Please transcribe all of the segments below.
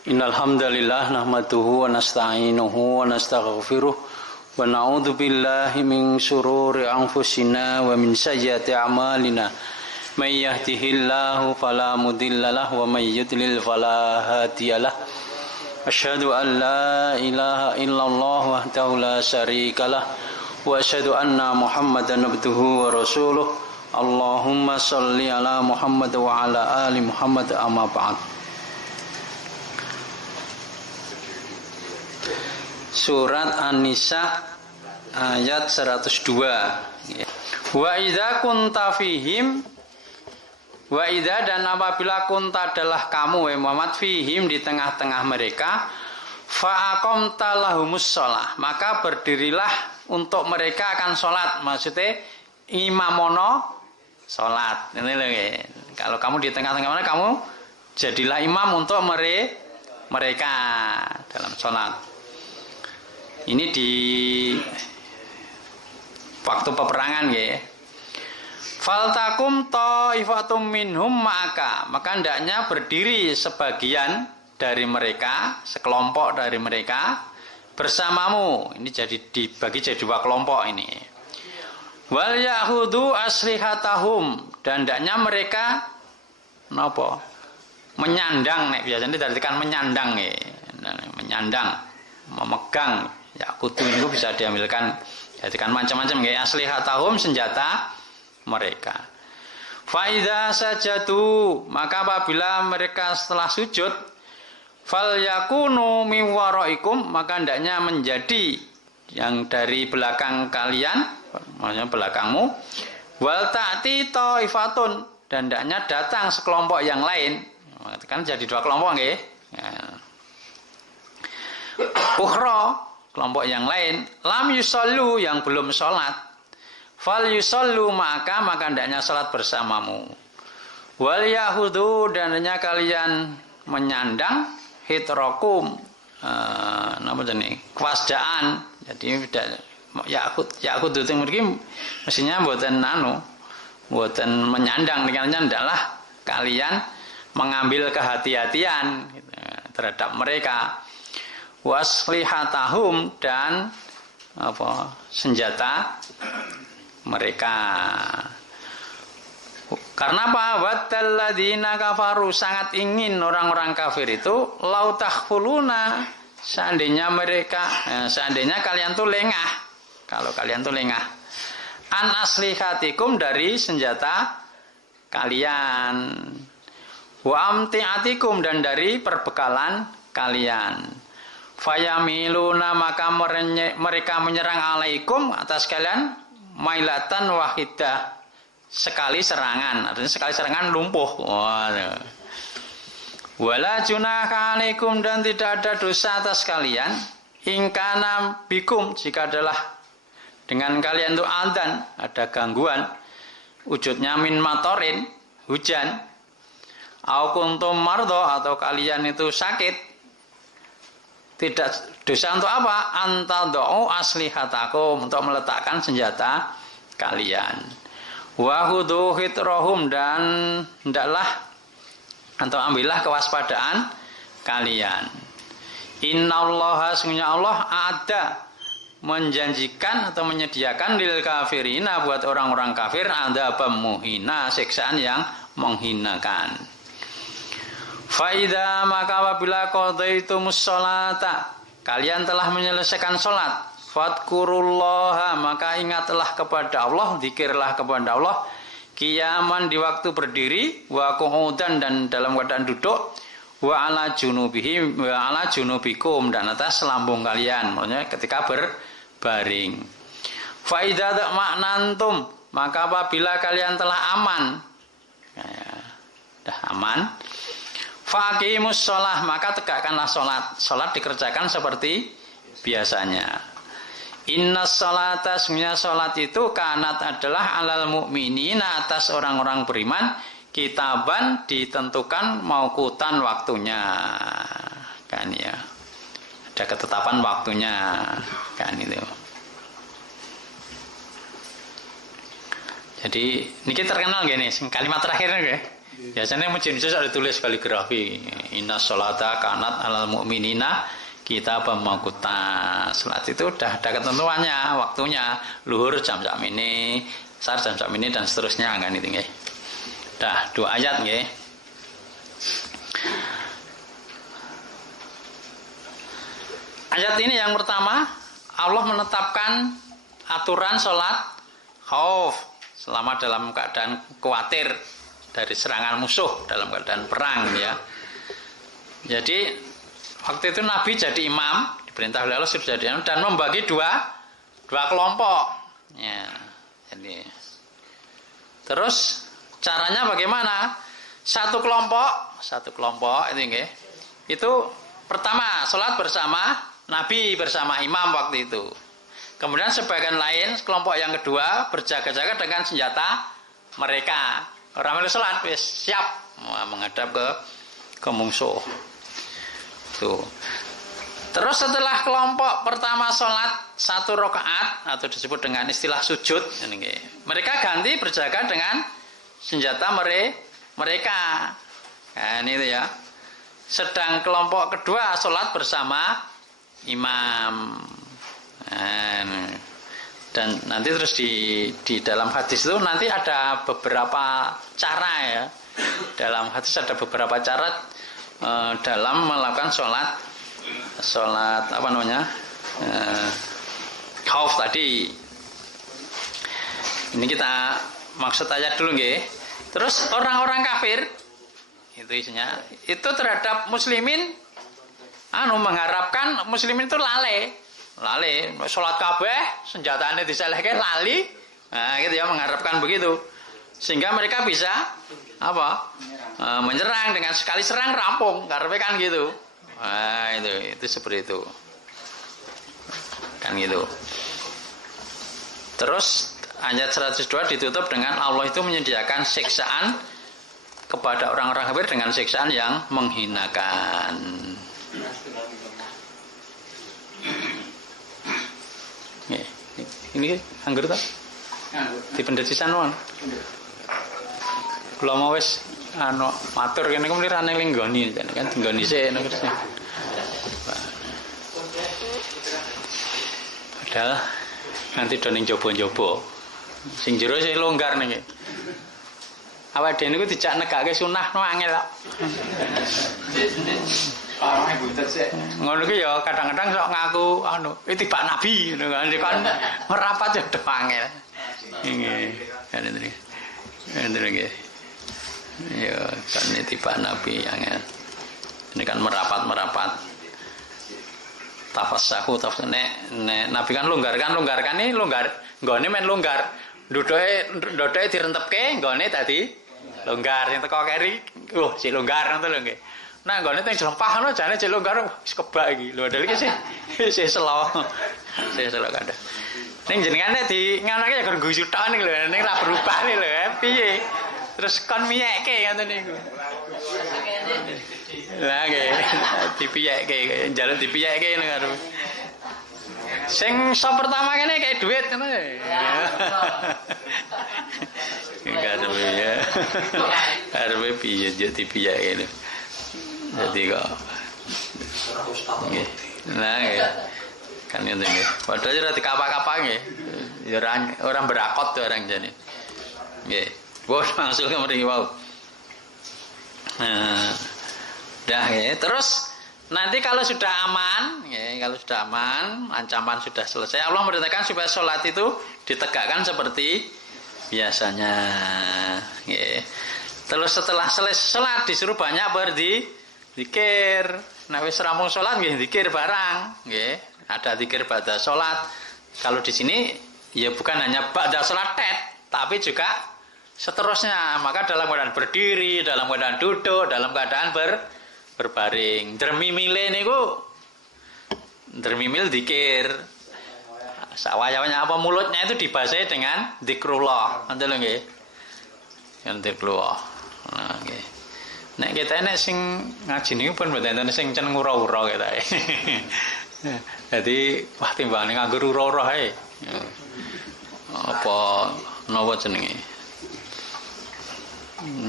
Innal hamdalillah nahmaduhu wa nasta'inuhu wa nastaghfiruh wa na'udzu billahi min shururi anfusina wa min sayyiati a'malina. May yahdihillahu fala mudhillalah wa may yudlil fala hadiyalah. Asyhadu an la ilaha illallah wahdahu la syarikalah wa asyhadu anna Muhammadan abduhu wa rasuluh. Allahumma shalli ala Muhammad wa ala ali Muhammad amma ba'd. Surat An-Nisa ayat 102. Wa idza kunta fihim, wa idza dan apabila kunta adalah kamu Muhammad fihim di tengah-tengah mereka, fa aqamta lahumus shalah, maka berdirilah untuk mereka akan salat. Maksudnya imamono salat. Ini loh, kalau kamu di tengah-tengah mereka, kamu jadilah imam untuk mereka dalam salat. Ini di waktu peperangan ya. Faltakum ta'ifatum minhum ma'aka, maka hendaknya berdiri sebagian dari mereka, sekelompok dari mereka bersamamu. Ini jadi dibagi jadi dua kelompok ini. Wal yahudu aslihatahum, dan hendaknya mereka napa? Menyandang, nek biasanya diartikan menyandang ya. Menyandang, memegang. Ya, kutu itu bisa diambilkan jadikan macam-macam kayak aslihatahum, senjata mereka. Faida sajadu, maka apabila mereka setelah sujud, fal yakunu min waraikum, maka hendaknya menjadi yang dari belakang kalian, maksudnya belakangmu, wal ta'ti taifatun, dan hendaknya datang sekelompok yang lain. Kan jadi dua kelompok nggih. Ukhra, kelompok yang lain, lam yusallu, yang belum sholat, fal yusallu maka hendaknya sholat bersamamu. Wal yahudu, dan hendaknya kalian menyandang hitrokum, apa jenis kewasdaan. Jadi yakut itu mungkin mestinya buatan buatan menyandang, dengan adalah kalian mengambil kehati-hatian terhadap mereka. Waslihatahum, dan senjata mereka. Karena apa? Wattalladzina kafaru, sangat ingin orang-orang kafir itu lau takhfuluna, seandainya kalian tuh lengah. Kalau kalian tuh lengah an aslihatikum, dari senjata kalian, wa amtiatikum, dan dari perbekalan kalian. Fayamiluna, maka mereka menyerang alaikum, atas kalian, mailatan wahidah, sekali serangan. Artinya sekali serangan lumpuh. Wala junaha alaikum, dan tidak ada dosa atas kalian, ingkana bikum, jika adalah dengan kalian itu adzan, ada gangguan, wujudnya min matorin, hujan, au kuntum mardo, atau kalian itu sakit. Tidak dosa untuk apa? Antadau aslihatakum, untuk meletakkan senjata kalian. Wa khudhu hitrahum, dan hendaklah atau ambillah kewaspadaan kalian. Innallaha, sesungguhnya Allah ada menjanjikan atau menyediakan lil kafirina, buat orang-orang kafir, ada pemuhina, siksaan yang menghinakan. Faida, maka apabila qadaitumus sholata, kalian telah menyelesaikan sholat, fadkurullaha, maka ingatlah kepada Allah, zikirlah kepada Allah, qiyaman, di waktu berdiri, wa qu'udan, dan dalam keadaan duduk, wa ala junubihim, wa ala junubikum, dan atas lambung kalian, maksudnya ketika berbaring. Faida ta'manantum, maka apabila kalian telah aman, dah aman, faqimus sholah, maka tegakkanlah sholat. Sholat dikerjakan seperti biasanya. Inna sholata, sebenarnya sholat itu kanat adalah alal mu'minina, atas orang-orang beriman, kitaban, ditentukan mauqutan waktunya. Kan ya. Ada ketetapan waktunya. Kan itu. Jadi ini kita terkenal gini, kalimat terakhirnya ya. Biasanya masjid ada tulis kaligrafi. Inna sholata kanat alal mu'minina kitaban mawquta. Salat itu udah ada ketentuannya, waktunya. Luhur jam-jam ini, asar jam-jam ini dan seterusnya kan itu nggih. Dah 2 ayat nggih. Ayat ini yang pertama, Allah menetapkan aturan sholat khauf selama dalam keadaan khawatir dari serangan musuh dalam keadaan perang ya. Jadi waktu itu Nabi jadi imam, diperintah oleh Allah sudah jadi imam dan membagi dua kelompok. Ya, jadi terus caranya bagaimana? Satu kelompok itu nggih. Itu pertama sholat bersama Nabi bersama imam waktu itu. Kemudian sebagian lain kelompok yang kedua berjaga-jaga dengan senjata mereka. Orang yang sholat siap menghadap ke musuh. Tuh. Terus setelah kelompok pertama sholat 1 rakaat atau disebut dengan istilah sujud, mereka ganti berjaga dengan senjata mereka. Nah, ini ya. Sedang kelompok kedua sholat bersama imam. Dan nanti terus di dalam hadis itu nanti ada beberapa cara ya. Dalam hadis ada beberapa cara dalam melakukan sholat apa namanya khauf tadi. Ini kita maksud ayat dulu nggih. Terus orang-orang kafir itu isinya itu terhadap muslimin mengharapkan muslimin itu lali sholat kabeh senjatanya diselehke lali. Nah gitu ya, mengharapkan begitu sehingga mereka bisa menyerang dengan sekali serang rampung karena kan gitu. Nah itu seperti itu kan gitu. Terus ayat 102 ditutup dengan Allah itu menyediakan siksaan kepada orang-orang kafir dengan siksaan yang menghinakan. Ini anggur tak? Di pendetisan wan. Kalau mau wes matur kene kemudian rane linggoni kan tinggoni sih padahal nanti doning jobo-jobo sing jero sih longgar nih. Awak dhewe niku dijak negake sunah no angel kok. Ngono ki ya kadang-kadang sok ngaku tibak nabi ngono kan merapat ya do angel. Nggih. Kan itu nggih. Nggih. Ya kan tibak nabi angel. Ini kan merapat. Tafassahu tafsine nabi kan longgar ini longgar. Nggone men longgar. Ndodoke direntepke nggone tadi longgar yang teko keri, si longgar ngono lho nggih. Nah, nggone teng jlempah jane si longgar wis kebak iki. Lho dal iki sih selo. Sih selo kada. Ning jenengane di nganake ya gur guyu tok ning lho, ning ra berubah nih lho, piye. Terus kon miyeke ngoten niku. Lah nggih, dipiyeke, njaluk dipiyeke ngono karo. Sing pertama kene kayak duit ngono ya. Enggak ada ya. Arep piye jadi piye ngene. Jadi kok. Nggih. Nah, nggih. Kan ngene nggih. Padahal ora dikapak-kapak nggih. Ya orang berakot tuh orang jane. Nggih. Wah, langsung mriki wau. Nah. Dah nggih. Terus nanti kalau sudah aman, ya, kalau sudah aman, ancaman sudah selesai, Allah merintahkan supaya sholat itu ditegakkan seperti biasanya. Ya. Terus setelah selesai sholat disuruh banyak berzikir. Nah wis rampung sholat, nggih zikir barang. Nggih. Ada zikir ba'da sholat. Kalau di sini ya bukan hanya ba'da sholat tapi juga seterusnya. Maka dalam keadaan berdiri, dalam keadaan duduk, dalam keadaan berbaring. Dermimile niku dermimil zikir. Sawaya-wanya apa mulutnya itu dibasahi dengan zikrullah. Ngoten lho nggih. Yang zikrullah. Nah nggih. Nek kita nek sing ngaji niku pun mboten sing ceneng ura-ura ketae. Dadi wah timbangane nganggur ura-ura ae. Apa napa jenenge?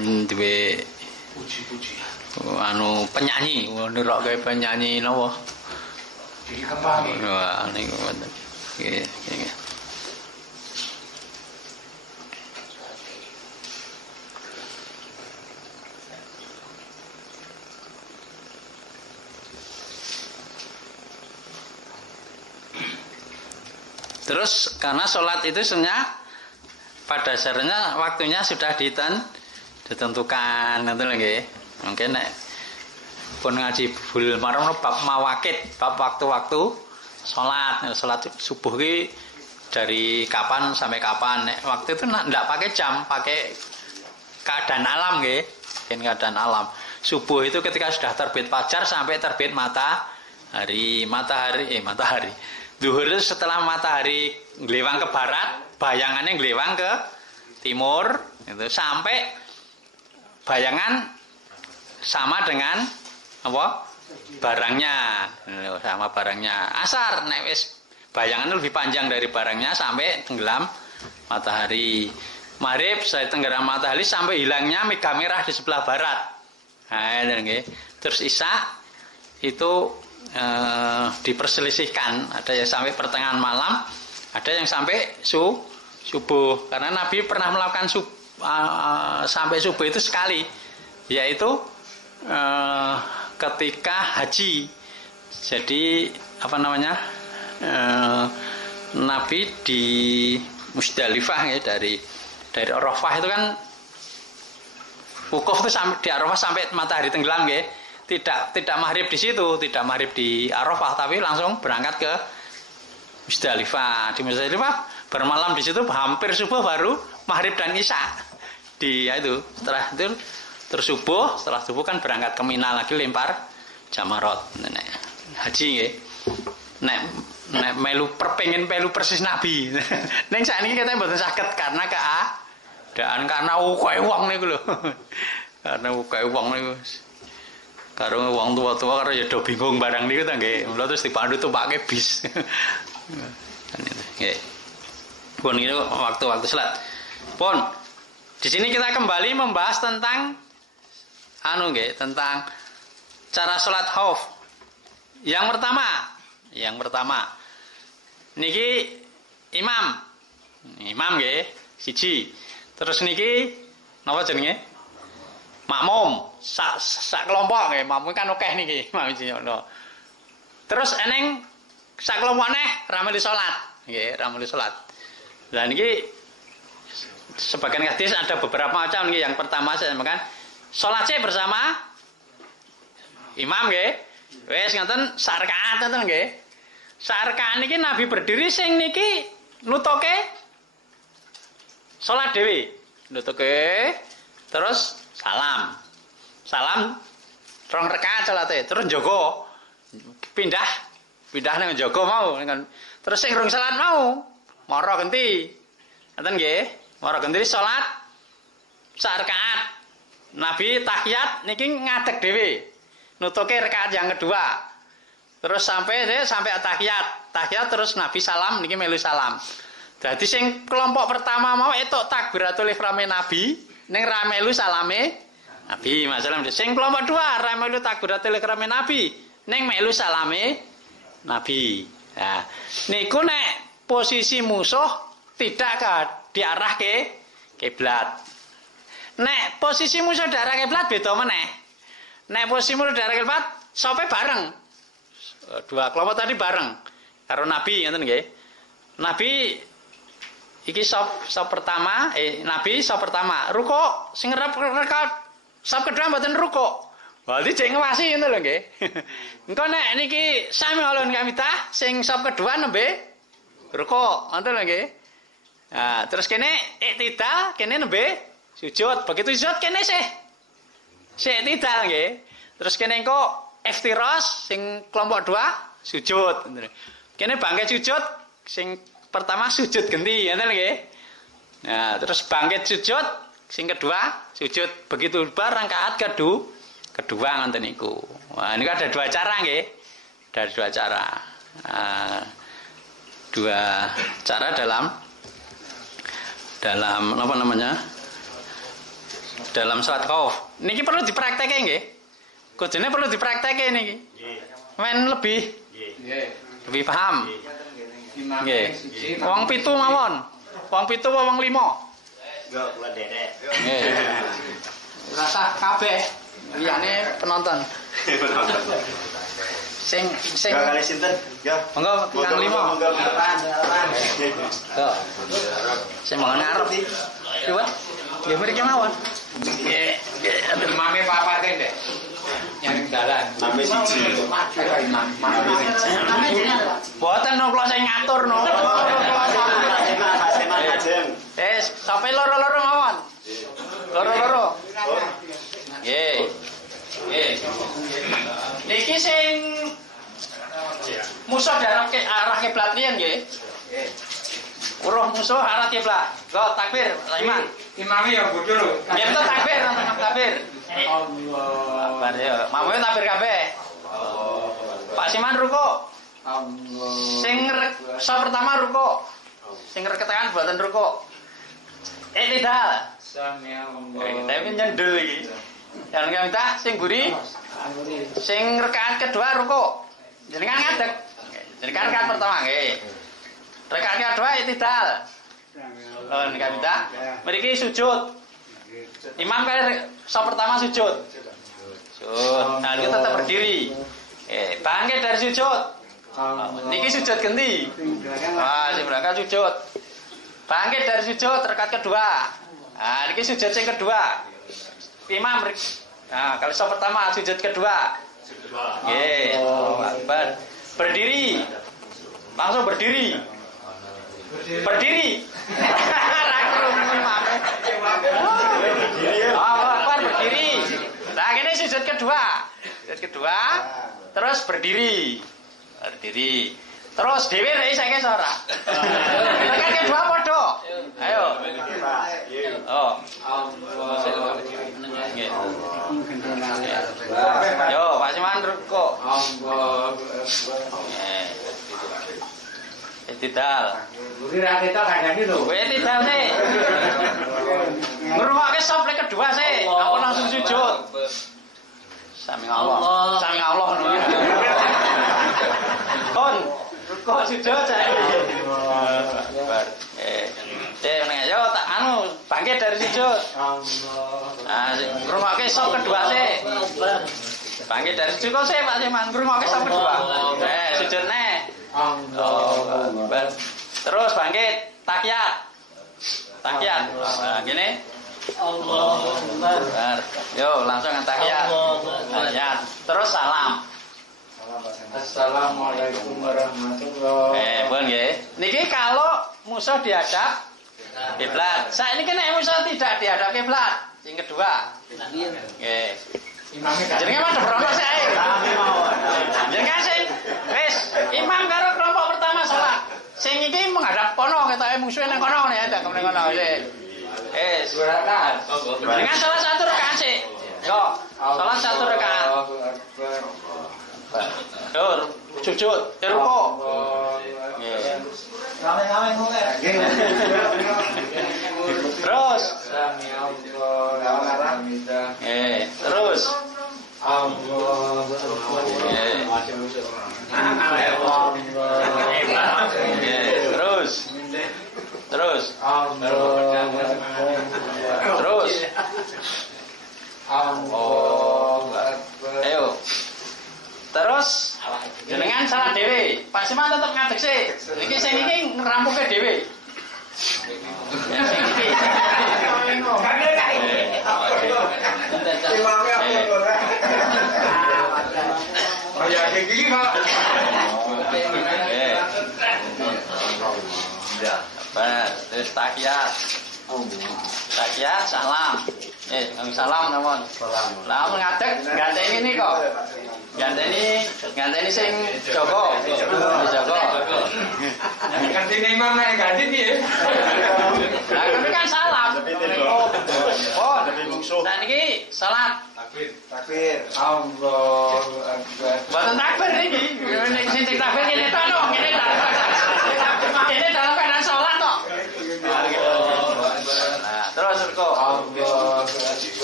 duwe puji-puji. Anu penyanyi, nirok kayak penyanyi napa? Jadi kembang. Wah, niku wonten. Nggih. Terus karena sholat itu sebenarnya pada dasarnya waktunya sudah ditentukan, nanti lagi. Mungkin pun ngaji bul marom bab mawakit, bab waktu-waktu sholat subuh ki dari kapan sampai kapan. Waktu itu ndak pakai jam, pakai keadaan alam nggih, keadaan alam. Subuh itu ketika sudah terbit fajar sampai terbit matahari. Zuhur itu setelah matahari nglewang ke barat, bayangannya nglewang ke timur, itu sampai bayangan sama dengan apa? Barangnya, sama barangnya. Asar nek wis bayangannya lebih panjang dari barangnya sampai tenggelam matahari. Maghrib saya tenggelam matahari sampai hilangnya mega merah di sebelah barat. Nah, nggih. Terus Isya itu diperselisihkan, ada yang sampai pertengahan malam, ada yang sampai subuh. Karena Nabi pernah melakukan sampai subuh itu sekali, yaitu ketika haji. Jadi apa namanya, Nabi di Musdalifah ya, dari Arafah itu kan wukuf itu sampai di Arafah sampai matahari tenggelam ya. Tidak maghrib di situ, tidak maghrib di Arafah, tapi langsung berangkat ke Musdalifah. Di Musdalifah bermalam di situ hampir subuh baru maghrib dan isya. Setelah itu terus subuh, setelah subuh kan berangkat ke Mina lagi lempar jamarot. Nek haji nggih. Nek melu persis Nabi. Ning sakniki kita mboten saged karena keadaan, karena ukeh wong niku lho. Karena ukeh wong niku. Karo wong tua-tua karo ya do bingung barang niku ta nggih. Mula terus dipandu tumpake bis. Nggih. Pun itu waktu-waktu salat. Pun di sini kita kembali membahas tentang tentang cara salat khauf. Yang pertama niki imam nggih siji. Terus niki napa jenenge? Makmum sak kelompok nggih, makmum kan akeh niki. Terus eneng sak kelompok neh rameli salat, nggih, rameli salat. Lah niki sebagian hadis ada beberapa macam niki. Yang pertama saya sampaikan salat bersama imam nggih. Wis ngoten sak rakaat ngoten nggih. Sak rakaat niki Nabi berdiri sing niki nutuke salat dhewe. Nutuke terus salam 2 rakaat salate, terus njogo pindah nang njogo mau, terus sing rung salat mau mara genti, ngoten nggih, mara genti salat sak rakaat. Nabi tahiyat niki ngadeg dhewe, nutuke rakaat yang kedua, terus sampai tahiyat terus Nabi salam niki melu salam. Jadi sing kelompok pertama mau etuk takbiratul ihrame Nabi, ning ra melu salame Nabi, masalah sing kelompok 2 ra melu takbiratul ihrame Nabi, ning melu salame Nabi. Nah, niku nek posisi musuh tidak diarah ke kiblat. Nek posisi musuh diarah ke kiblat beda meneh. Nek posisi musuh diarah ke kiblat sampai bareng. 2 kelompok tadi bareng karo Nabi, ngoten nggih. Nabi iki sop pertama, Nabi sop pertama, ruko sing rakaat sop kedua mboten ruko. Berarti jek ngewasi ngono lho nggih. Engko nek niki sami ulun kamita sing sop kedua nembe ruko, ngoten lho nggih. Nah, terus kene iktidal, kene nembe sujud. Begitu sujud kene sih iktidal nggih. Terus kene engko iftiras sing kelompok 2 sujud. Kene bangkit sujud sing pertama sujud genti, ngoten nggih. Nah, terus bangkit sujud, sing kedua sujud. Begitu rakaat kedua ngoten niku. Wah, niku ada 2 cara nggih. Ada 2 cara. 2 cara dalam apa namanya? dalam salat khauf. Niki perlu dipraktekke nggih. Kudune perlu dipraktekke niki. Men lebih lebih paham. Nggih. Wong 7 mawon. Wong 7 apa wong 5? Enggak, kula dedek. Nggih. Rasa kabeh liyane penonton. Sing Enggak kali sinten? Ya. monggo kang 5. Monggo depan. Tuh. Sing mau ngarep. Liwat. Ya mriki mawon. Nggih, nggih. Imame papate deh. Nyaring dalan. Sampai siji. Boten no kula sing ngatur no. Ajeng. Sampai loro-loro mawon. Loro-loro. Nggih. Nggih. Niki sing musuh arah kiblat riyen nggih. Uruh musuh arah kiblat. Go takbir, Iman. Imame ya bodho lho. Ya betul takbir, takbir. Allah. Bar ya, mamune takbir kabeh. Pak Siman ruko. Allah. Sing pertama ruko. Sing reketan buatan ruko. Tidak. Sami Allah. Tapi nyendel iki. Yang minta sing buri. Sing rekaat kedua ruko. Jenengan ngadeg. Jenengan rekaat pertama nggih. Rekaat kedua itidal. Oh, nek minta. Mriki sujud. Imam kali pertama sujud. Sujud. Nah, kita tetap berdiri. Bangkit dari sujud. Niki sujud ganti. Wah, sing berangkat sujud. Bangkit dari sujud rakaat kedua. Nah, niki sujud yang kedua. Imam. Nah, kalau pertama sujud kedua. Nggih. Akbar. Berdiri. Langsung berdiri. Berdiri. Akbar berdiri. Nah, ini sujud kedua. Sujud kedua. Terus berdiri. Berdiri. Terus dhewe rek saiki ora. Tekan kedua padha. Ayo. Oh. Nggih. Yo, Pak Siman kok. Itidal. Buri ra ketok kandhane lho. Kowe itidal sih. Ngrungokke sop kedua sih. Aku langsung sujud. Sami Allah. Sami Allah ngono. Kon, kok sujud saiki. Bar. Nek yo tak bangkit dari sujud. Ah, ngrungokke sop kedua sih. Bangkit dari sujud kok sih Pak Siman, ngrungokke sop kedua. Sujud neh. Terus bangkit, tahiyat. Tahiyat. Nah, gini. Allahu. Yo, langsung tahiyat. Tahiyat. Terus salam. Assalamualaikum warahmatullahi. Pun nggih. Niki kalau musuh dihadap kiblat. Saiki nek musuh tidak dihadap kiblat, sing kedua. Nggih. Imame Jenenge madhep rono sik. Jenenge sing wis imam karo kelompok pertama salat. Sing iki menghadap kono ketoke musuhe nang kono ya, tak nang kono sik. rakaat. Dengan salah satu rakaat sih. Yo, salah satu rakaat. Yo, sujud, ruku. Rame-rame ngomong. Terus. Terus. Terus. Terus. Terus. Ayo. Terus jenengan salah dhewe. Pak Siman tetep ngadeg sih. Iki sing iki ngrampuke dhewe. Oh ya iki Pak. Terus tahiyat. Tahiyat salam. Salam namun. Lah ngadeg ganteni ini kok. Ganteni sing Joko. Joko. Gantine imam nek ganti piye? Lah kan salam. Oh, nah niki salat. Takbir. Allahu Akbar. Boten takbir niki. Nek sing takbir kene tok no, kene tok. Kene dalam keadaan salat tok. Nah, terus kok. Allahu Akbar.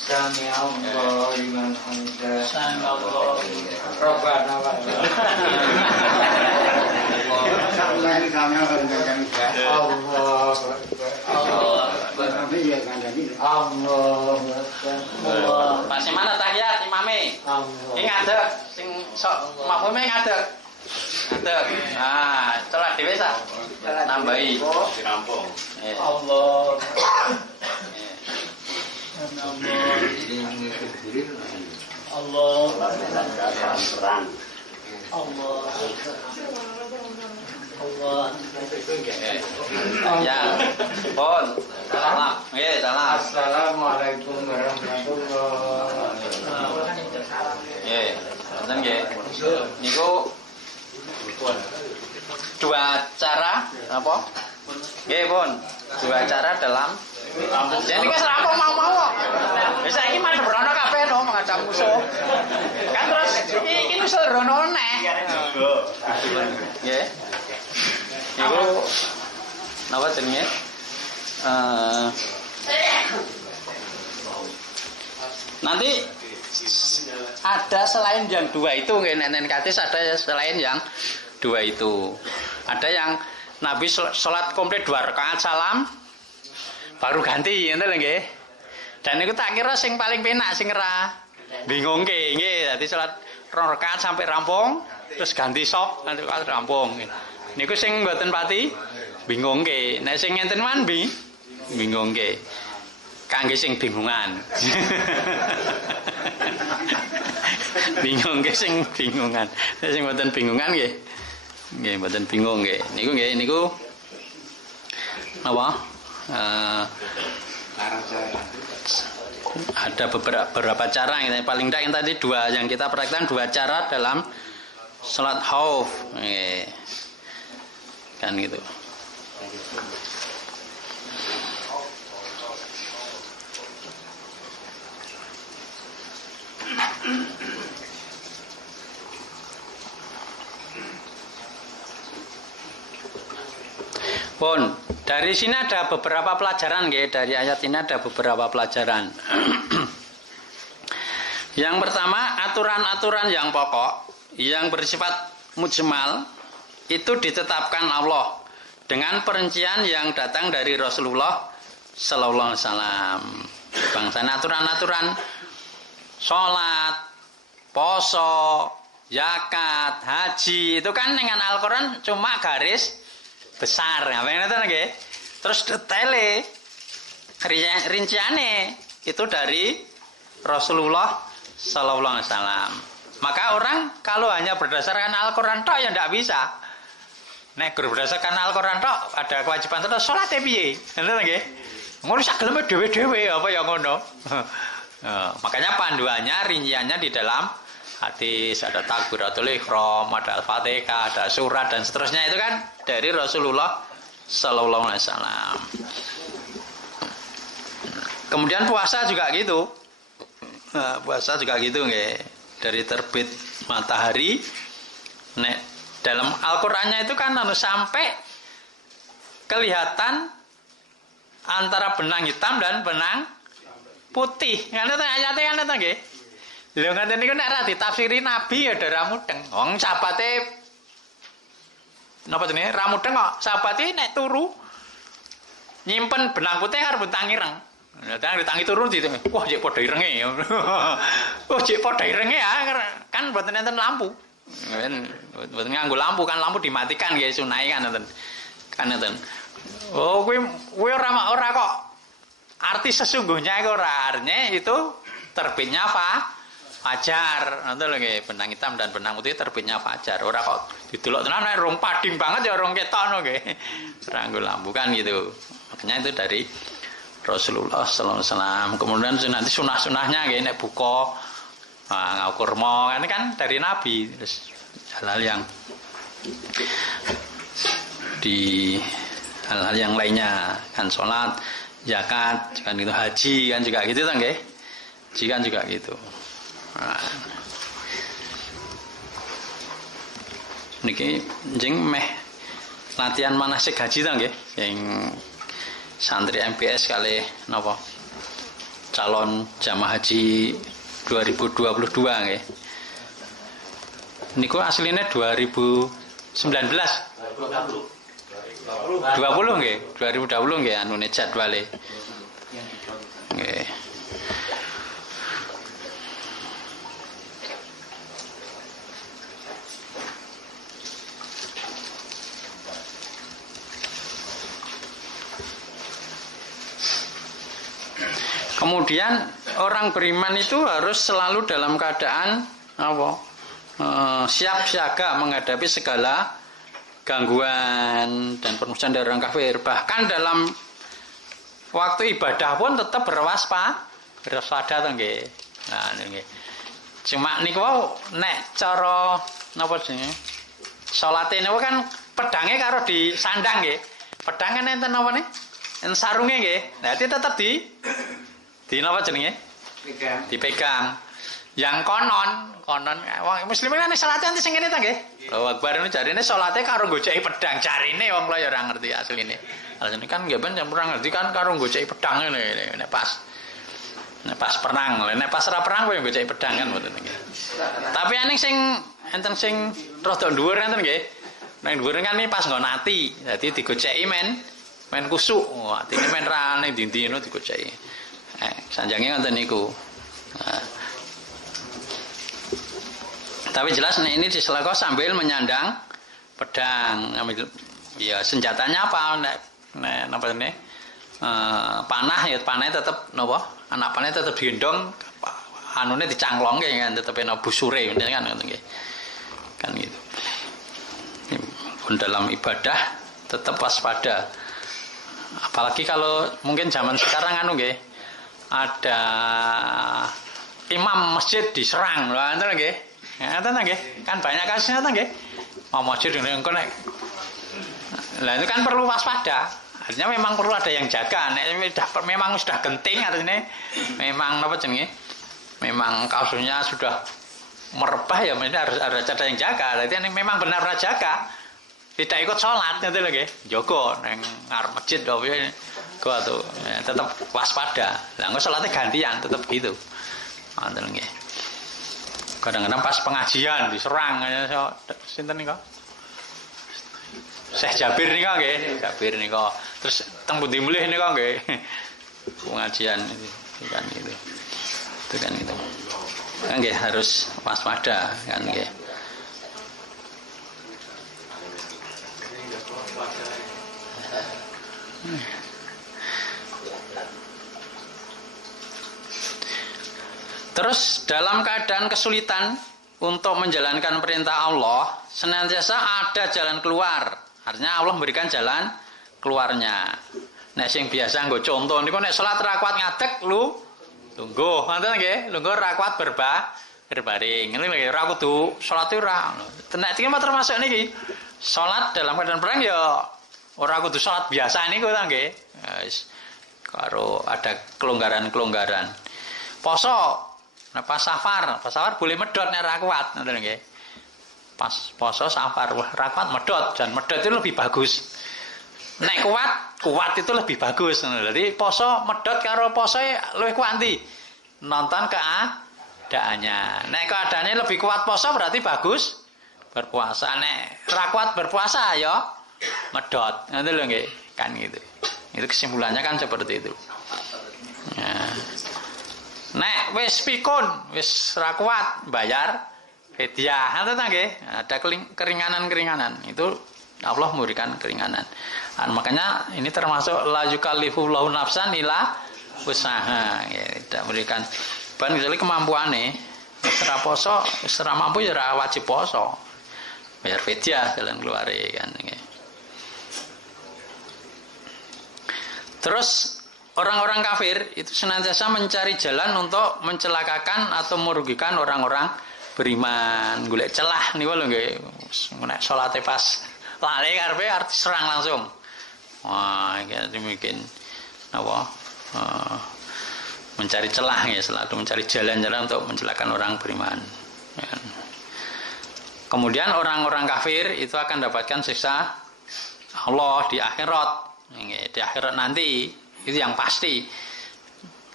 Sami Allah liman hamidah. Sami Allah. Rabbana wa Allah. Allah. Masih mana tahiyat imame? Ini ngadeg, sing sok makmume ngadeg. Ngadeg. Nah, celah dhewe sak. Tambahi. Dirampung. Allah. Allah. Perang. Allah. Allah. Ya. Pun. Salam. Nggih, salam. Assalamualaikum warahmatullahi Nggih. Wonten nggih. Niku dua cara apa? Nggih, Pun. Dua cara dalam jadi wis rampung mau-mau. Wis saiki madhep rono kabeh no menghadap musuh. Kan terus iki nusul rono neh. Nggih. Iku napa jenenge? Nanti ada selain yang dua itu nggih nek katis ada selain yang dua itu. Ada yang Nabi sholat komplit 2 rakaat salam baru ganti ngoten lho nggih. Dan niku tak kira sing paling penak sing ora bingungke nggih. Dadi sholat 2 rakaat sampai rampung terus ganti sop nanti rampung. Niku sing mboten pati bingungke. Nek sing ngenten man bingungke. Kangge sing bingungan. Bingung sing bingungan. Sing mboten bingungan nggih. Nggih mboten bingung nggih. Niku apa? Ada beberapa cara yang paling tidak yang tadi dua yang kita praktekkan dua cara dalam salat khauf. Kan gitu. Pun dari sini ada beberapa pelajaran nggih, dari ayat ini ada beberapa pelajaran. Yang pertama, aturan-aturan yang pokok yang bersifat mujmal itu ditetapkan Allah dengan perincian yang datang dari Rasulullah sallallahu alaihi wasallam. Bangsa aturan-aturan salat, poso, zakat, haji itu kan dengan Al-Qur'an cuma garis besar, apa yang itu nggih? Terus detaile rinciane itu dari Rasulullah sallallahu alaihi wasallam. Maka orang kalau hanya berdasarkan Al-Qur'an tok ya ndak bisa. Nek berdasarkan Al-Qur'an tok ada kewajiban terus salate piye? Ngono nggih. Ngono sak geleme dhewe-dhewe apa ya ngono. Makanya panduannya rinciannya di dalam hadis, ada takbiratul ihram, ada Al-Fatihah, ada surat dan seterusnya itu kan dari Rasulullah sallallahu alaihi wasallam. Kemudian puasa juga gitu. Puasa juga gitu nggih. Dari terbit matahari nek dalam Al-Qur'annya itu kan sampai kelihatan antara benang hitam dan benang putih. Kan itu ayatnya kan itu nggih. Lha ngoten niku nek ra ditafsiri Nabi ya dara mudeng. Wong sabate napa jenenge? Ra mudeng kok. Sabate nek turu nyimpen benang putih arep tangi ireng. Nek ditangi turu wah jek padha irenge. Oh jek padha irenge ya kan mboten enten lampu. Mboten nganggo lampu kan lampu dimatikan nggih sunai kan enten. Kan enten. Oh kuwi ora kok arti sesungguhnya iku ora artinya itu terbitnya fajar. Nanti lagi benang hitam dan benang putih terbitnya fajar. Ora kok didelok tenan nek rong pading banget ya rong ketokno nggih. Ora nggo lampu kan gitu. Makanya itu dari Rasulullah sallallahu alaihi wasallam. Kemudian nanti sunah-sunahnya nggih nek buka ngau kurma kan dari Nabi. Terus hal-hal yang di hal-hal yang lainnya kan salat, zakat, kan itu haji kan juga gitu kan nggih. Haji kan juga gitu. Nah. Niki jeng meh latihan manasik haji ta nggih sing santri MPS kali napa calon jamaah haji 2022 nggih. Niku aslinya 2019. 20 nggih, 2020 nggih anune jadwale. Nggih. Kemudian orang beriman itu harus selalu dalam keadaan apa? Siap siaga menghadapi segala gangguan dan permusuhan dari orang kafir. Bahkan dalam waktu ibadah pun tetap berwaspada to nggih. Nah nggih. Cuma niku wau nek cara napa jenenge? Salate niku kan pedange karo disandang nggih. Pedang enten napa nggih? Enten sarunge nggih. Nah itu tetap di napa jenenge? Dipegang. Yang konon wong muslimin kan salate nanti sing kene ta nggih. Allahu Akbar niku jarine salate karo goceki pedang jarine wong kula ya ora ngerti asline. Asline kan nggih ben ora ngerti kan karo goceki pedang ngene nek pas perang, nek pas ora perang kowe goceki pedang kan mboten nggih. Tapi aning sing enten sing rada dhuwur enten nggih. Nang dhuwur kan iki pas nggon ati. Dadi digoceki men kusuk. Atine men ra ning ndi-ndi ngono digoceki. Sanjange ngoten niku. Nah. Tapi jelas ini diselako sambil menyandang pedang, ambil ya senjatanya apa? Nek napa ini? Panah ya panahnya tetap napa? Anak panahnya tetap digendong, anune dicangklongke kan tetep ana busure kan ngoten nggih. Kan gitu. Dalam ibadah tetap waspada. Apalagi kalau mungkin zaman sekarang anu nggih ada imam masjid diserang, lha ngoten nggih. Ya, nggih. Kan banyak kasusnya nggih. Mau masjid ngene engko nek. Lah itu kan perlu waspada. Artinya memang perlu ada yang jaga. Nek memang sudah genting artinya memang apa jenenge? Memang kasusnya sudah merebah ya harus ada yang jaga. Berarti memang benar jaga. Tidak ikut sholat ngoten lho nggih. Jaga ning ngarep masjid to piye. Kok atuh tetap waspada. Lah engko salate gantian tetap gitu. Ngoten nggih. Kadang-kadang pas pengajian diserang sinten nika? Syekh Jabir nika nggih, Jabir nika. Terus teng pundi mulih nika nggih. Pengajian itu kan gitu. Itu kan gitu. Kan nggih harus waspada kan nggih. Terus dalam keadaan kesulitan untuk menjalankan perintah Allah, senantiasa ada jalan keluar. Artinya Allah memberikan jalan keluarnya. Nek sing biasa nggo contoh niku nek salat ra kuat ngadeg lungguh, ngoten nggih, lungguh ra kuat berbaring. Ngene lho ora kudu salate ora. Nek iki termasuk niki. Salat dalam keadaan perang ya ora kudu salat biasa niku ta nggih. Wis karo ada kelonggaran-kelonggaran. Poso nah pas safar boleh medot nek ra kuat ngoten nggih. Pas poso safar wah ra kuat medot dan medot itu lebih bagus. Nek kuat itu lebih bagus. Jadi poso medot karo poso luwih kuat ndi? Nonton keadaannya. Nek keadaannya lebih kuat poso berarti bagus berpuasa. Nek ra kuat berpuasa ya medot. Ngoten lho nggih. Kan gitu. Itu kesimpulannya kan seperti itu. Nah. Nek wis pikun, wis ra kuat bayar fidyah. Ngoten ta nggih? Ada keringanan-keringanan. Itu Allah memberikan keringanan. Nah, makanya ini termasuk la yukallifullahu nafsan illa usaha. Ya, tidak memberikan ban kecuali kemampuane. Wis ra poso, wis ra mampu ya ra wajib poso. Bayar fidyah jalan keluare kan nggih. Terus orang-orang kafir itu senantiasa mencari jalan untuk mencelakakan atau merugikan orang-orang beriman. Golek celah niku lho nggih. Nek salate pas lali karepe arti serang langsung. Wah, iki mungkin apa? Mencari celah ya, selalu mencari jalan-jalan untuk mencelakakan orang beriman. Ya. Kemudian orang-orang kafir itu akan dapatkan siksa Allah di akhirat. Di akhirat nanti. Itu yang pasti.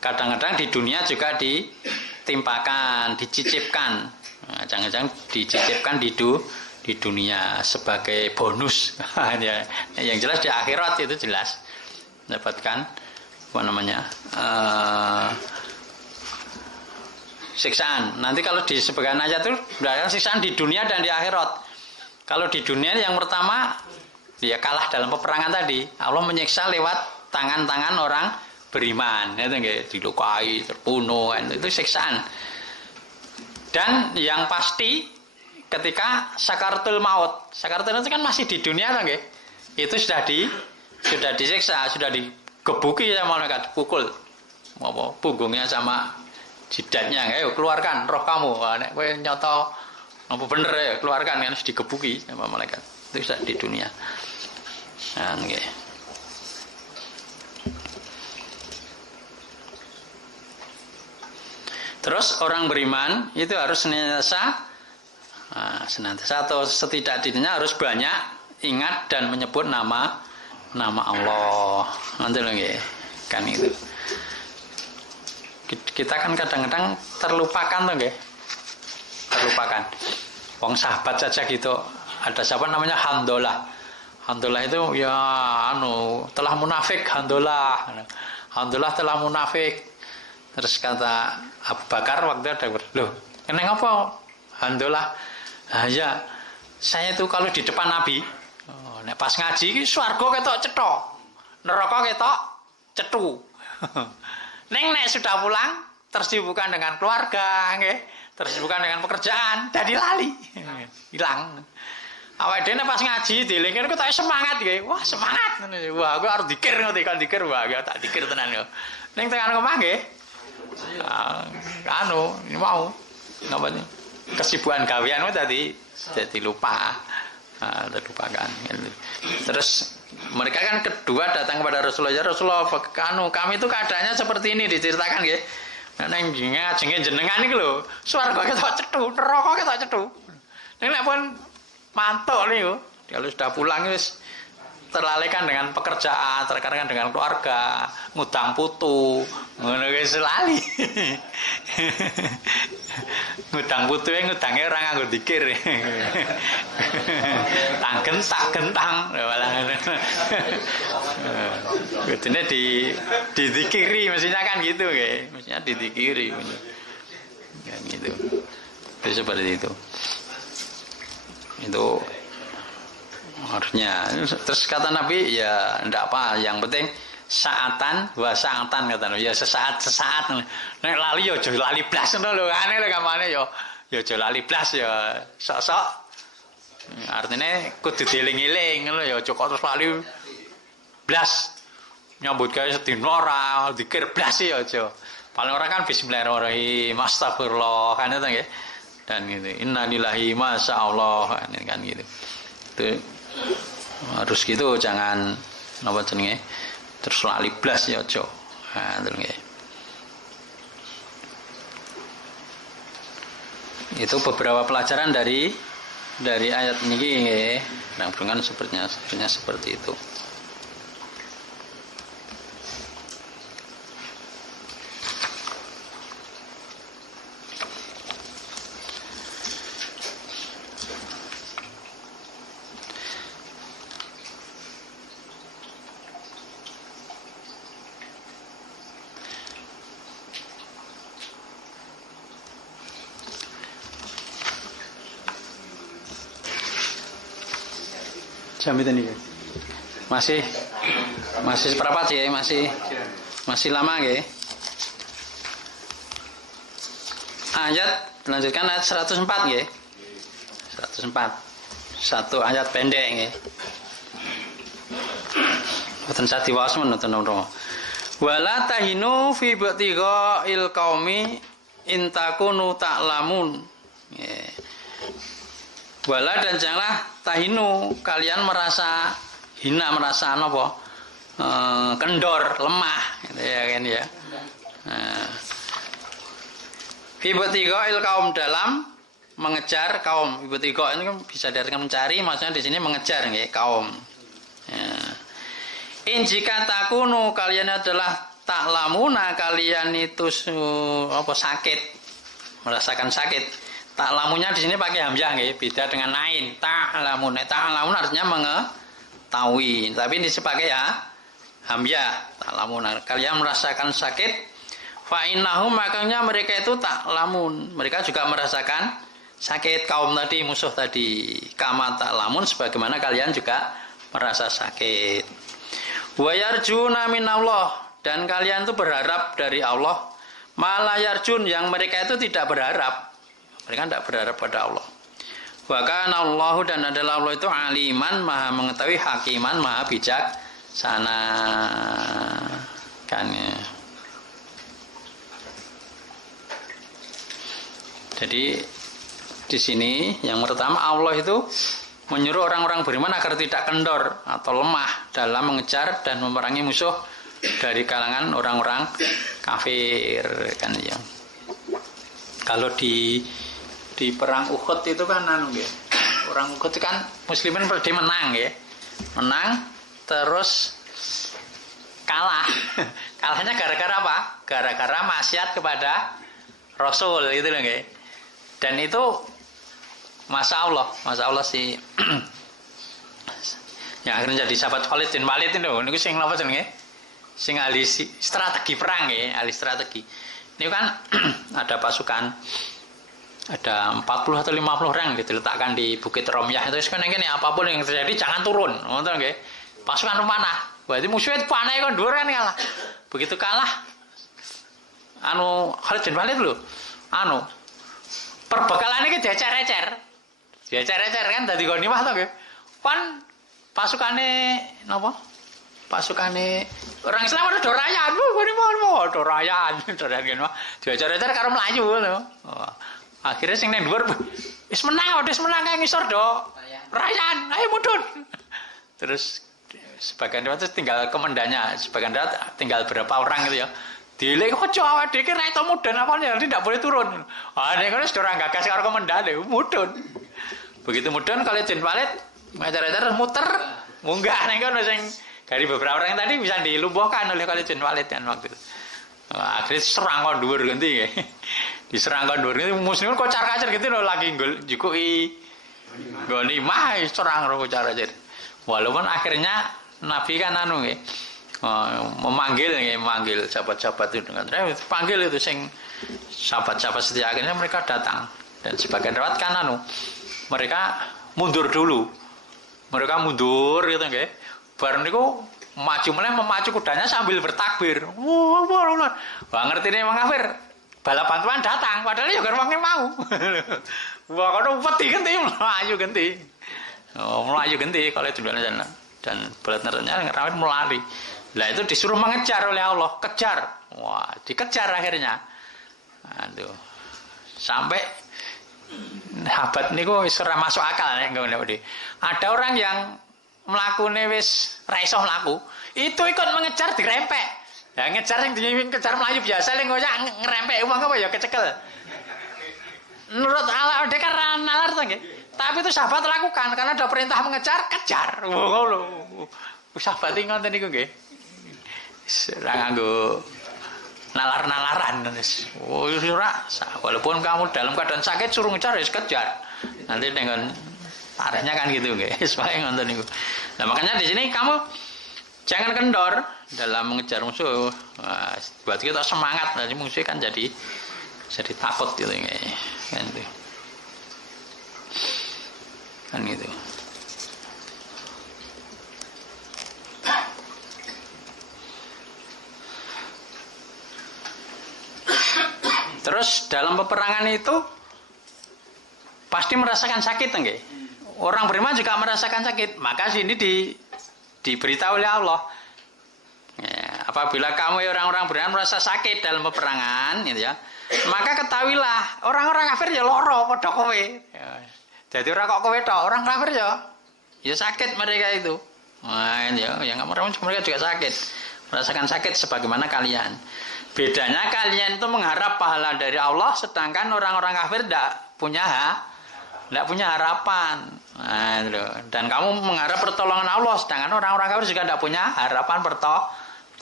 kadang-kadang di dunia juga ditimpakan, dicicipkan. Nah, jangan-jangan dicicipkan di dunia sebagai bonus. Ya, yang jelas di akhirat itu jelas mendapatkan apa namanya siksaan. Nanti kalau di sebagian ayat itu berarti siksaan di dunia dan di akhirat. Kalau di dunia yang pertama dia kalah dalam peperangan tadi, Allah menyiksa lewat tangan-tangan orang beriman, itu nggih, dilukai, terbunuh, itu siksaan. Dan yang pasti ketika sakaratul maut, sakaratul itu kan masih di dunia kan nggih. Itu sudah disiksa, sudah digebuki sama malaikat, dipukul. Apa punggungnya sama jidatnya, ayo keluarkan roh kamu. Nek kowe nyoto apa bener ya, keluarkan, kan harus digebuki sama malaikat. Itu sudah di dunia. Nah, nggih. Terus orang beriman itu harus senantiasa atau setidak-tidaknya harus banyak ingat dan menyebut nama Allah. Nanti lagi kan itu. Kita kan kadang-kadang terlupakan tuh nggih. Terlupakan. Wong sahabat saja gitu. Ada siapa namanya Handolah. Handolah itu ya telah munafik Handolah. Handolah telah munafik. Terus kata Abu Bakar waktu ada, loh, kenapa Handolah? Ya, saya itu kalau di depan Nabi, nek pas ngaji, swarga ketok cetok, neraka ketok cetu. Nek sudah pulang, tersibukkan dengan keluarga, tersibukkan dengan pekerjaan, jadi lali, hilang. Awake dhewe pas ngaji dieling kok tak semangat nggih. Wah, semangat. Wah, aku harus dikir dikir, wah, tak dikir tenan yo. Ning tengah omah nggih. Ini mau napa nih kesibukan gawean tadi jadi lupa, terlupakan. Terus mereka kan kedua datang kepada Rasulullah, ya Rasulullah, kami itu keadaannya seperti ini, diceritakan nggih. Nang ngajenge jenengan iki lho, swarga ketok cethu, neraka ketok cethu. Nek pun mantuk niku, kalau sudah pulang wis terlalaikan dengan pekerjaan, terkadang dengan keluarga, ngutang putu, ngono wis lali. Ngutang putuhe ngutange ora nganggo dikir. Tanggen tak gentang, malah ngono. Kudune didikiri mestinya kan gitu nggih. Mestinya didikiri. Kan gitu. Itu seperti itu. Itu harusnya. Terus kata Nabi, ya ndak apa, yang penting saatan kata Nabi, ya sesaat nek lali yo aja lali blas ngono lho, aneh lho kamane yo aja lali blas ya sok-sok, artinya kudu dieling-eling ngono ya, aja kok terus lali blas nyambut gawe sedina ora zikir blas ya aja. Paling ora kan bismillahirrahmanirrahim, astagfirullah kan itu nggih, dan gitu innalillahi masyaallah kan gitu. Itu harus gitu, jangan napa jenenge terus lali blas ya aja. Nah, terus nggih. Itu beberapa pelajaran dari ayat niki nggih. Nah, dengan sepertinya seperti itu. Jam itu nih masih seperempat ya, masih lama ya. Ayat lanjutkan ayat 104 ya, 104 satu ayat pendek ya. Boten sadi waos menonton nomor. Wala tahinu fi batigha'il qaumi in takunu ta'lamun. Wala, dan janganlah tahinu, kalian merasa hina, merasa apa? Kendor, lemah, gitu ya kan ya. Fi batigha'il qaum, dalam mengejar kaum. Fi batigha' ini kan bisa diartikan mencari, maksudnya di sini mengejar nggih kaum. Ya. In jika takunu, kalian adalah ta'lamuna kalian itu sakit, merasakan sakit. Ta'lamunya di sini pakai hamzah nggih, beda dengan ain. Ta'lamun artinya mengetahui, tapi ini pakai ya hamzah. Ta'lamuna kalian merasakan sakit. Fa innahum makanya mereka itu ta'lamun, mereka juga merasakan sakit. Kaum tadi, musuh tadi, kama ta'lamun sebagaimana kalian juga merasa sakit. Wa yarjuna minallah, dan kalian itu berharap dari Allah. Malayarjun, yang mereka itu tidak berharap. Mereka tidak berharap pada Allah. Wa kana Allahu, dan adalah Allah itu aliman, maha mengetahui, hakiman, maha bijaksana. Kan ya. Jadi di sini yang pertama Allah itu menyuruh orang-orang beriman agar tidak kendor atau lemah dalam mengejar dan memerangi musuh dari kalangan orang-orang kafir, kan ya. Kalau di perang Uhud itu kan orang Uhud itu kan muslimin berarti menang ya. Menang terus kalah. Kalahnya gara-gara apa? Gara-gara maksiat kepada Rasul gitu loh nggih. Dan itu Masya Allah sih. Ya akhirnya jadi sahabat Khalid bin Walid itu niku sing napa jenenge? Sing ahli strategi perang ya, ahli strategi. Ini kan ada pasukan, ada 40 atau 50 orang diletakkan di Bukit Romyah itu kan ini apapun yang terjadi jangan turun, ngoten nggih. Pasukan panah. Berarti musuhnya panah kan dhuwur kan kalah. Begitu kalah Khalid bin Walid lho. Perbekalan iki diacer-ecer. Diacer-ecer kan dadi ghanimah to nggih. Kan pasukane napa? Pasukane orang Islam ada dorayan, dorayan ghanimah. Diacer-ecer karo mlayu ngono. Akhirnya sing nang dhuwur wis menang kae ngisor do. Rayan, ayo mudhun. Terus sebagian itu tinggal komandannya, sebagian tinggal berapa orang gitu ya. Dilek ojo awak dhewe ra iso mudhun apa nanti tidak boleh turun. Nek kan wis ora gagas karo komandan mudhun. Begitu mudhun Khalid bin Walid ngajar-ajar muter munggah nek kan sing dari beberapa orang tadi bisa dilumpuhkan oleh Khalid bin Walid kan waktu itu. Akhirnya serang kon dhuwur ganti nggih. Diserang kon dhuwur ganti muslimin kocar-kacir gitu lho lagi jukuki ghanimah serang ro kocar-kacir. Walaupun akhirnya Nabi kan nggih memanggil sahabat-sahabat itu dengan panggil itu sing sahabat-sahabat setia, akhirnya mereka datang dan sebagian riwayat kan mereka mundur dulu, mereka mundur gitu nggih. Bar niku maju meneh memacu kudanya sambil bertakbir. Wah ngerti nih wong kafir. Bala bantuan datang padahal ya wong mau. Wah kono wedi genti mlayu genti. Melayu genti kalau itu dan belatnya ngerawat melari. Lah itu disuruh mengejar oleh Allah, kejar. Wah, dikejar akhirnya. Aduh. Sampai sahabat niku wis ora masuk akal nek ngene. Ada orang yang mlakune wis ra iso mlaku, itu ikut mengejar dirempek. Ya ngejar sing dikejar melayu biasa ning ngoyak ngerempek wong apa ya kecekel. Menurut Allah dia kan nalar to nggih. Tapi itu sahabat lakukan karena ada perintah mengejar, kejar. Ngono. Sahabat ngoten niku nggih. Ora nganggo nalar-nalaran wis. Oh ora, walaupun kamu dalam keadaan sakit suruh ngejar ya kejar. Nanti dengan arahnya kan gitu nggih. Supaya ngoten niku. Nah, makanya di sini kamu jangan kendor dalam mengejar musuh. Nah, buat kita semangat, nanti musuh kan jadi takut gitu nggih. Kan gitu. Kan gitu. Terus dalam peperangan itu pasti merasakan sakit nggih. Orang beriman juga merasakan sakit. Maka sini diberitahu oleh Allah. Ya, apabila kamu orang-orang beriman merasa sakit dalam peperangan gitu ya. Maka ketahuilah orang-orang kafir ya loro padha kowe. Ya. Jadi orang kok kowe tok, orang kafir ya sakit mereka itu. Nah, ya enggak mereka juga sakit. Merasakan sakit sebagaimana kalian. Bedanya kalian itu mengharap pahala dari Allah, sedangkan orang-orang kafir tidak punya harapan. Nah, itu. Dan kamu mengharap pertolongan Allah, sedangkan orang-orang kafir juga tidak punya harapan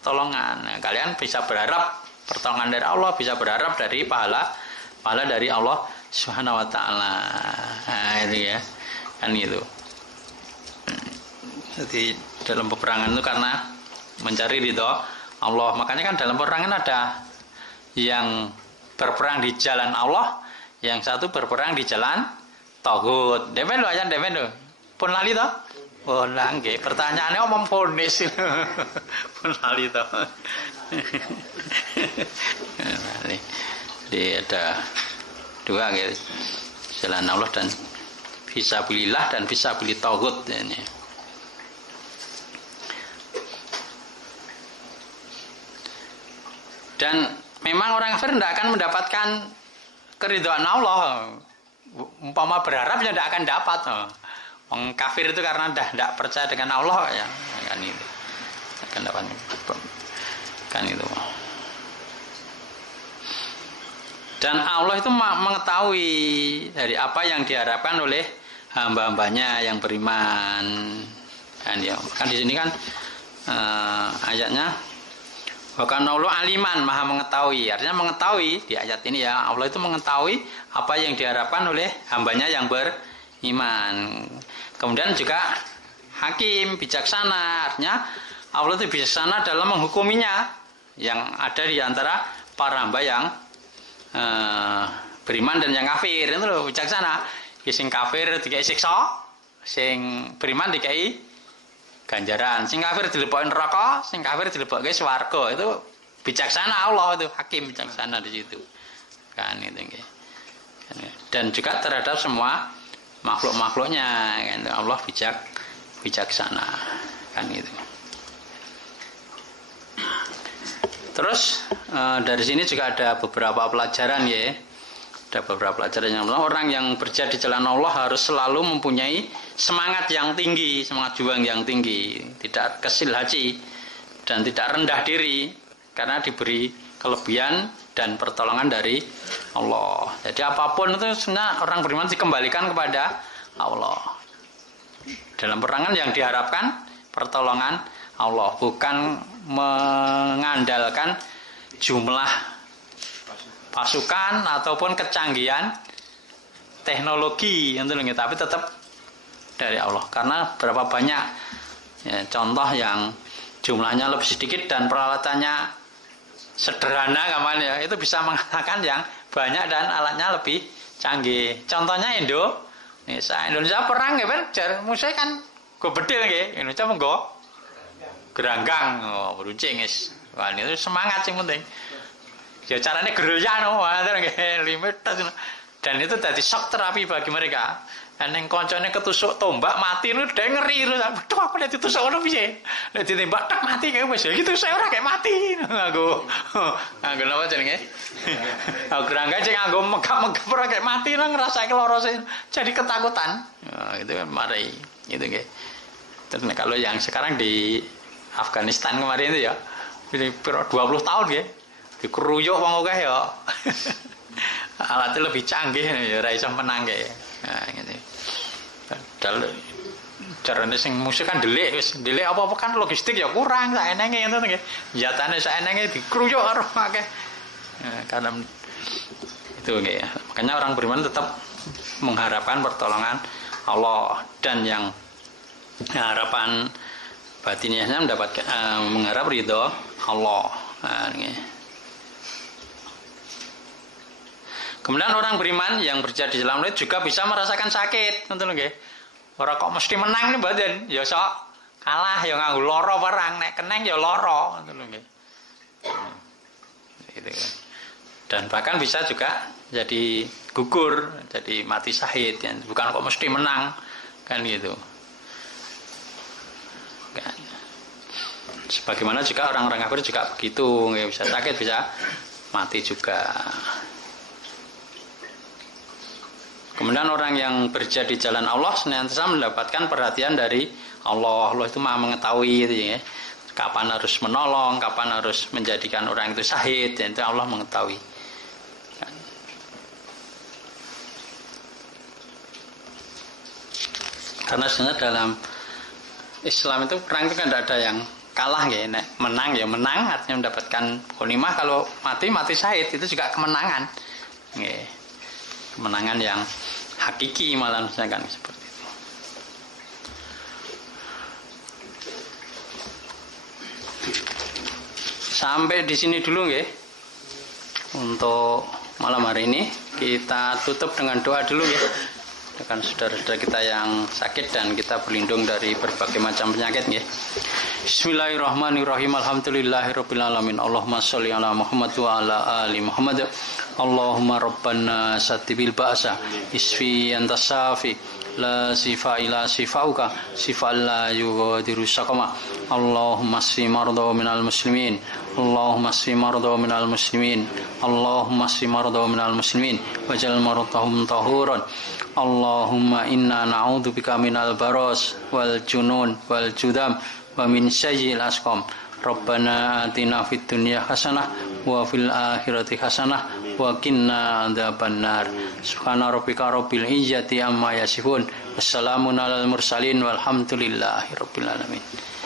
pertolongan. Nah, kalian bisa berharap pertolongan dari Allah, bisa berharap dari pahala dari Allah Subhanahu wa taala. Nah, itu ya. Kan itu. Jadi dalam peperangan itu karena mencari ridho Allah. Makanya kan dalam peperangan ada yang berperang di jalan Allah, yang satu berperang di jalan tagut. Demen lho aja demen lho. Pun lali toh? Oh, nggih. Pertanyaannya omong fonis. Pun lali toh. Jadi ada dua gitu. Jalan Allah dan fisabilillah dan fisabilit tagut ini. Dan memang orang kafir tidak akan mendapatkan keridhaan Allah. Umpama berharap ya tidak akan dapat. Orang kafir itu karena tidak percaya dengan Allah ya, kan itu. Akan dapat kan itu. Dan Allah itu mengetahui dari apa yang diharapkan oleh hamba-hambanya yang beriman. Kan ya, kan di sini kan ayatnya bahkan Allah aliman, maha mengetahui. Artinya mengetahui di ayat ini ya, Allah itu mengetahui apa yang diharapkan oleh hambanya yang beriman. Kemudian juga hakim, bijaksana. Artinya Allah itu bijaksana dalam menghukuminya yang ada di antara para hamba yang beriman dan yang kafir. Itu loh bijaksana. Sing kafir dikai siksa, sing beriman dikai ganjaran. Sing kafir dilebokin neraka, sing kafir dilebokke swarga. Itu bijaksana Allah, itu hakim bijaksana di situ. Kan itu nggih. Dan juga terhadap semua makhluk-makhluknya, kan Allah bijaksana. Kan itu. Terus dari sini juga ada beberapa pelajaran ya. Ada beberapa pelajaran yang orang yang berjihad di jalan Allah harus selalu mempunyai semangat yang tinggi, semangat juang yang tinggi, tidak kesil hati dan tidak rendah diri karena diberi kelebihan dan pertolongan dari Allah. Jadi apapun itu sebenarnya orang beriman dikembalikan kepada Allah. Dalam perangan yang diharapkan pertolongan Allah, bukan mengandalkan jumlah pasukan ataupun kecanggihan teknologi tapi tetap dari Allah. Karena berapa banyak ya, contoh yang jumlahnya lebih sedikit dan peralatannya sederhana ya, itu bisa mengalahkan yang banyak dan alatnya lebih canggih. Contohnya Indonesia perang ya kan, musuhnya kan go bedil nggih, Indonesia menggo geranggang, beruncing guys. Wah, itu semangat sing penting. Ya caranya gerilya limit dan itu jadi shock terapi bagi mereka. Neng koncone ketusuk tombak mati lu udah ngeri lu. Aduh aku lihat ditusuk ono piye. Lihat ditembak tak mati kayak wis gitu saya ora kayak mati. Nganggo napa jenenge? Aku gerangga sing nganggo megap-megap ora kayak mati nang ngrasake lara jadi ketakutan. Itu mari gitu nggih. Terus kalau yang sekarang di Afghanistan kemarin itu ya 20 tahun ya. Dikeruyuk wong akeh ya. Alatnya lebih canggih ya ora iso menang kae. Nah, gitu. Padahal carane sing musuh kan delik wis. Delik apa-apa kan logistik ya kurang sak enenge ngono nggih. Jatane sak enenge dikeruyuk karo akeh. Nah, karena itu nggih. Makanya orang beriman tetap mengharapkan pertolongan Allah dan yang harapan batinnya mendapatkan mengharap ridho Allah. Nah, nggih. Kemudian orang beriman yang berjihad di jalan Allah juga bisa merasakan sakit, tentu nggih. Ora kok mesti menang nih badan, ya sok kalah ya nganggo lara perang, nek keneng ya lara, tentu nggih. Gitu kan. Dan bahkan bisa juga jadi gugur, jadi mati syahid, ya. Bukan kok mesti menang, kan gitu. Kan. Sebagaimana juga orang-orang kafir juga begitu, nggih, bisa sakit, bisa mati juga. Kemudian orang yang berjihad di jalan Allah senantiasa mendapatkan perhatian dari Allah. Allah itu maha mengetahui itu ya. Kapan harus menolong, kapan harus menjadikan orang itu syahid, itu Allah mengetahui. Karena sebenarnya dalam Islam itu perang itu kan tidak ada yang kalah ya, nek menang ya menang artinya mendapatkan ghanimah, kalau mati syahid itu juga kemenangan. Nggih. Kemenangan yang hakiki malah misalkan seperti itu. Sampai di sini dulu nggih. Untuk malam hari ini kita tutup dengan doa dulu ya. Dengan saudara-saudara kita yang sakit dan kita berlindung dari berbagai macam penyakit ya. Bismillahirrahmanirrahim. Alhamdulillahirabbil alamin. Allahumma sholli ala Muhammad wa ala ali Muhammad. Allahumma rabbana satibil ba'sa isfi anta safi la sifa ila sifauka sifa la yughadiru saqama. Allahumma asfi marda minal muslimin. Allahumma asfi marda minal muslimin. Allahumma asfi marda minal muslimin waj'al maradahum tahuran. Allahumma inna na'udzubika minal baras wal junun wal judam wa min sayyi'il asqam. Rabbana atina fid dunya hasanah wa fil akhirati hasanah wa qina adzabannar. Subhana rabbika rabbil izzati amma yasifun. Wassalamun alal mursalin walhamdulillahi rabbil alamin.